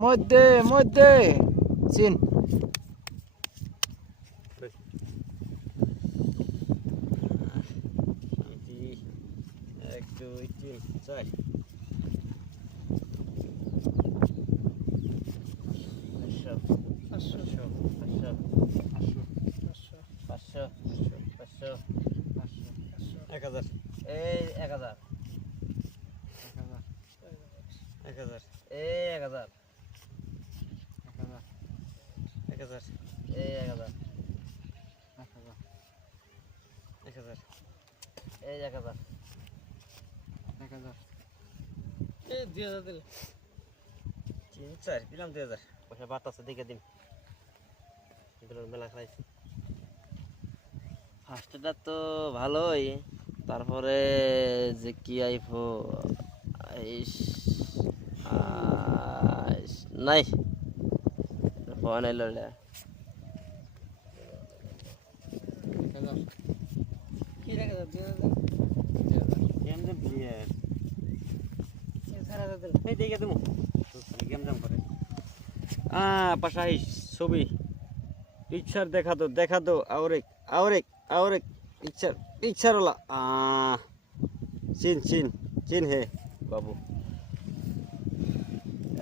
মধ্যে মধ্যে চিন। এক দুই তিন চার পাঁচশো পাঁচশো পাঁচশো 1000 এই 1000 1000 এই 1000 1000 এই 1000 1000 এই 1000 এই 2000 দিলে 3 4 দিলাম 2000 পয়সা বাতাসে দেখে দিন এগুলো মেলা খাইছি ফার্স্টটা তো ভালোই তারপরে যে কি আইফো নাই ফোন এলো কি রেখে দাও গেম জাম প্লেয়ার এই দেখে তুমি গেম জাম করে পাশাই ছবি পিকচার দেখা দো और एक पिक्चर वाला चिन है बाबू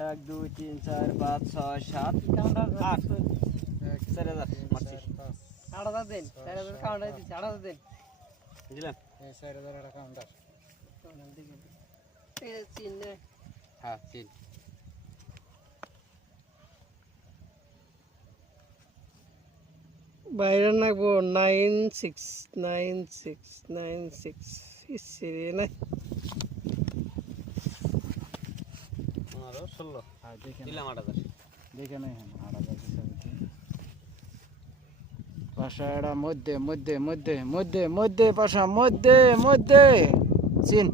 1 2 3 4 5 6 7 8 4000 মারছি 8000 দেন 4000 কাউন্টার দিছি 8000 দেন বুঝলেন এই 4000 টাকা কাউন্টার দিকে এই চিন নে হ্যাঁ চিন বাইরে নাকবো 969696 ইসিরে না 15 16 হ্যাঁ দেখেন দিলাম 8000 দেখে নাই 8000 পাশাড়া মধ্যে মধ্যে মধ্যে মধ্যে মধ্যে পাশা মধ্যে মধ্যে চিন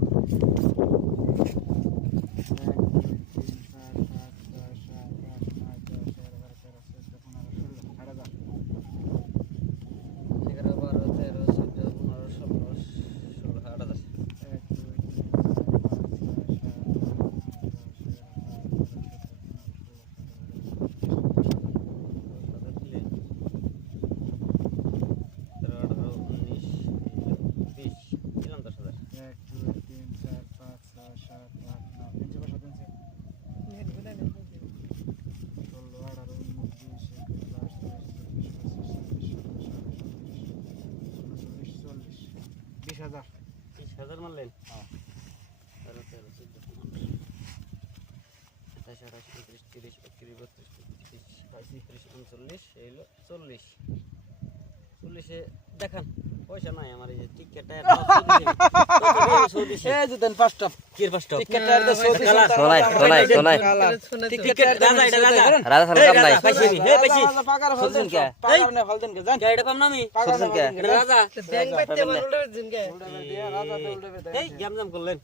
हजार 30000 মারলেন হ্যাঁ 13 14 15 27 28 29 30 31 32 33 এই হলো 40 40 এ দেখান পয়সা নাই আমার এই যে টিকেটটা এই যে দেন পাঁচটা কি এর পাঁচটা টিকেটটা এর 100 চলাই টিকেট রাজা এটা রাজা রাজা সাল কাম নাই পাইছি হে পাইছি পাকার সুজন কে পাকার নে ফলদেন কে জান গাড়িটা পাম না আমি সুজন কে এটা রাজা ব্যাংক বাইতে মানুষ দিন কে উল্টে দিয়া রাজা উল্টে এই গেম জাম করলেন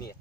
নিয়ে